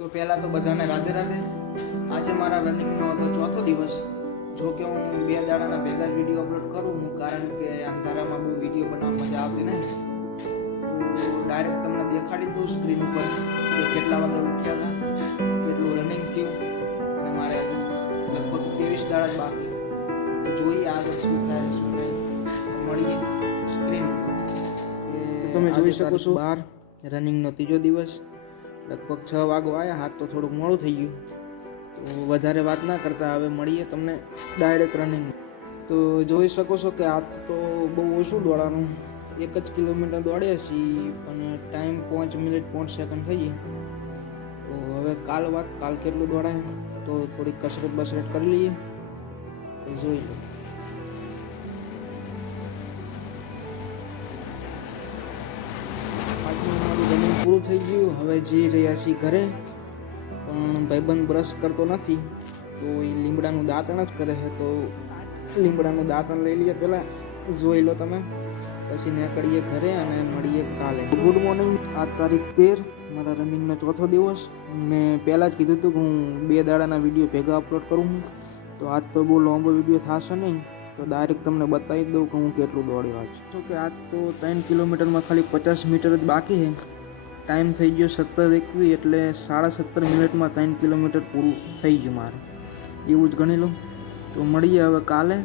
તો પહેલાં તો બધાને રાધે રાધે. આજે મારા રનિંગનો હતો ચોથો દિવસ. જો કે હું 2 દાડાના ભેગા જ વિડીયો અપલોડ કરું હું, કારણ કે અંધારામાં બહુ વિડીયો બનાવવાની મજા આવતી નહીં. તો ડાયરેક્ટ તમને દેખાડી દઉં સ્ક્રીન ઉપર કે કેટલા વાગે ઉઠ્યા હતા, કેટલું રનિંગ થયું, અને મારે લગભગ 23 દાડા જ બાકી. તો જોઈએ આગળ શું થાય શું નહીં. મળીએ સ્ક્રીન ઉપર. તમે જોઈ શકો છો 12 રનિંગનો ત્રીજો દિવસ. લગભગ 6 વાગવા આવ્યા. હાથ તો થોડુંક મોડું થઈ ગયું. તો વધારે વાત ના કરતા હવે મળીએ તમને ડાયરેક્ટ રનિંગ. તો જોઈ શકો છો કે આ તો બહુ ઓછું દોડવાનું, 1 જ કિલોમીટર દોડ્યા છીએ, પણ ટાઈમ 5 મિનિટ 5 સેકન્ડ થઈ ગઈ. તો હવે કાલ કેટલું દોડાય, તો થોડીક કસરત બસરત કરી લઈએ. તો જોઈ લો. મારું રનિંગ પૂરું થઈ ગયું. હવે જઈ રહ્યા છીએ ઘરે, પણ ભાઈબંધ બ્રશ કરતો નથી, તો એ લીમડાનું દાંતણ જ કરે છે. તો લીમડાનું દાંતણ લઈ લઈએ પહેલાં, જોઈ લો તમે, પછી નીકળીએ ઘરે અને મળીએ કાલે. Good morning. આજ તારીખ 13, મારા રનિંગનો ચોથો દિવસ. મેં પહેલાં જ કીધું હતું કે હું 2 દાડાના વિડીયો ભેગા અપલોડ કરું છું. તો આજ તો બહુ લાંબો વિડીયો થશે નહીં, તો ડાયરેક્ટ તમને બતાવી દઉં કે હું કેટલું દોડ્યો આજ. તો કે આજ તો 3 કિલોમીટરમાં ખાલી 50 મીટર જ બાકી છે. ટાઈમ થઈ ગયો 17:21, એટલે 17.5 મિનિટમાં 3 કિલોમીટર પૂરું થઈ ગયું મારે, એવું જ ગણી લો. તો મળીએ હવે કાલે.